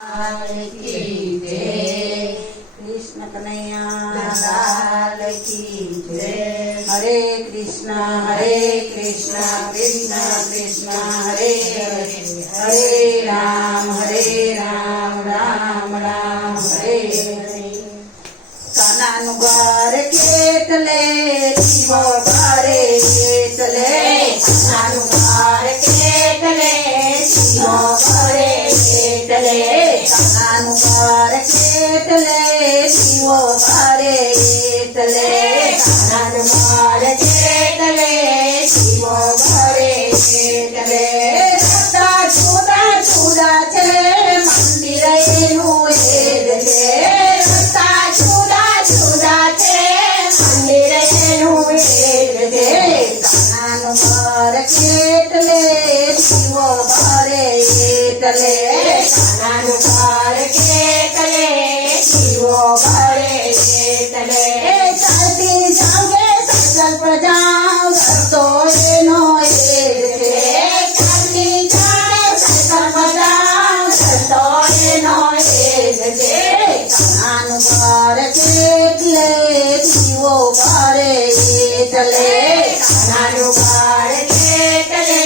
की जय। कृष्ण कन्हैया लाल की जय। हरे कृष्णा कृष्ण कृष्ण हरे हरे, हरे राम राम राम हरे हरे। कानानु घर केटले जीवो घरे केटले, कानानु घर केटले जीवो घरे केटले, कानानु घर केटले जीवो घरे केटले, कानानु घर केटले जीवो घरे केटले। रस्ता जुदा जुदा छे मंदिर एनुं एक छे, रस्ता जुदा जुदा छे मंदिर एनुं एक छे। कानानु घर केटले जीवो घरे केटले, कानानु घर केटले जीवो घरे केटले। चालती जाऊंगे साइकिल पर जाऊं रस्तो एनो एक छे, चालती जाऊंगे साइकिल पर जाऊं रस्तो एनो एक छे। कानानु घर केटले जीवो घरे केटले, कानानु घर केटले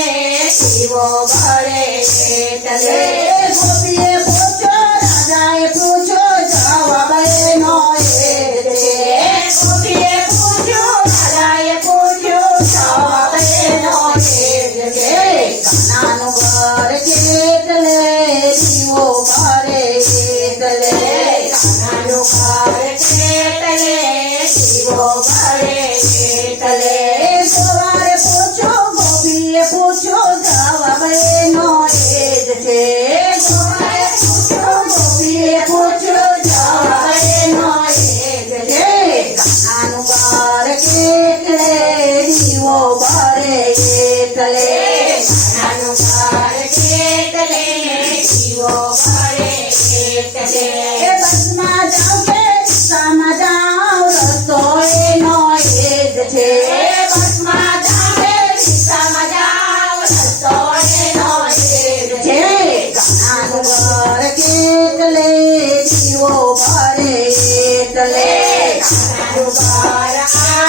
जीवो घरे केटले। गोपीए पूछो राजाए पूछो जवाब एनो एक छे, गोपीए पूछो राजाए पूछो जवाब एनो एक छे। कानानु घर केटले जीवो घरे केटले, कानानु घर केटले जीवो घरे केटले। सवारे पूछो गोपीए पूछो जवाब एनो एक छे, सवारे पूछो गोपीए पूछो जवाब एनो एक छे। कानानु घर केटले जीवो घरे केटले, कानानु घर केटले जीवो घरे केटले। बसમાં જાઉં કે રિક્ષામાં જાઉં રસ્તો એનો એક છે, બસમાં જાઉં કે રિક્ષામાં જાઉં રસ્તો એનો એક છે। કાનાનું ઘર કેટલે જીવો ઘરે કેટલે, કાનાનું ઘર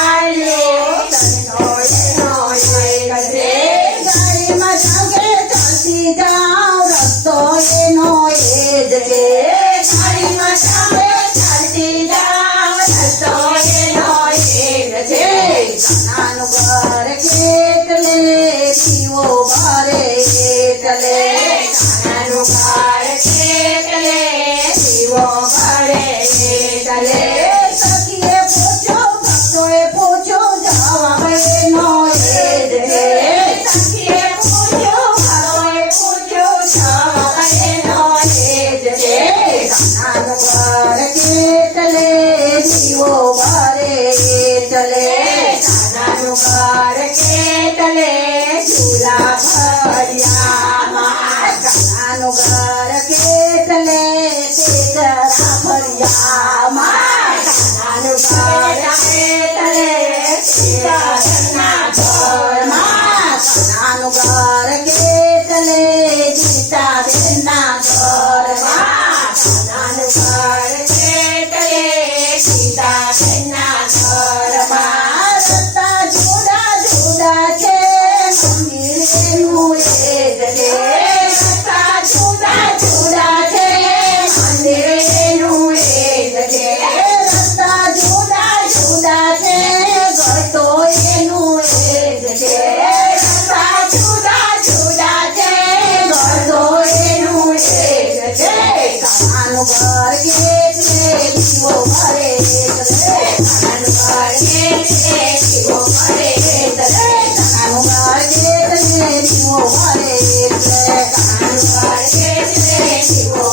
આવ્યો તનનો એનો એક છે। ગાડીમાં જાઉં કે ચાલતી જાઉં રસ્તો એનો એક છે, ગાડીમાં જાઉં કે ચાલતી જાઉં રસ્તો એનો એક છે। કાનાનું ઘર કેટલે જીવો ઘરે કેટલે, કાનાનું ઘર કેટલે જીવો ઘરે કેટલે। સખીએ પૂછો ભક્તોએ પૂછો જવાબ એનો એક છે, સખીએ પૂછો ભક્તોએ પૂછો જવાબ એનો એક છે। કાનાનું ઘર કેટલે જીવો ઘરે કેટલે, કાનાનું ઘર કેટલે ઝૂલા ભર્યામાં, કાનાનું ઘર કેટલે તેતરા ભર્યામાં, કાનાનું ઘર કેટલે સીતાના ઘરમાં, કાનાનું ઘર કેટલે ગીતાબેનના ઘરમાં, કાનાનું ઘર કેટલે સીતાબેનના ઘરમાં। રસ્તા જુદા જુદા છે મંદિર એનું એક છે, રસ્તા જુદા જુદા છે મંદિર એનું એક છે, રસ્તા જુદા જુદા છે ઘર તો એનું એક છે, રસ્તા જુદા જુદા છે ઘર તો એનું એક છે। કાનાનું ઘર કેટલે જીવો ઘરે કેટલે, કાનાનું ઘર કેટલે જીવો ઘરે કેટલે, કાનાનું ઘર કેટલે જીવો ઘરે કેટલે, કાનાનું ઘર કેટલે જીવો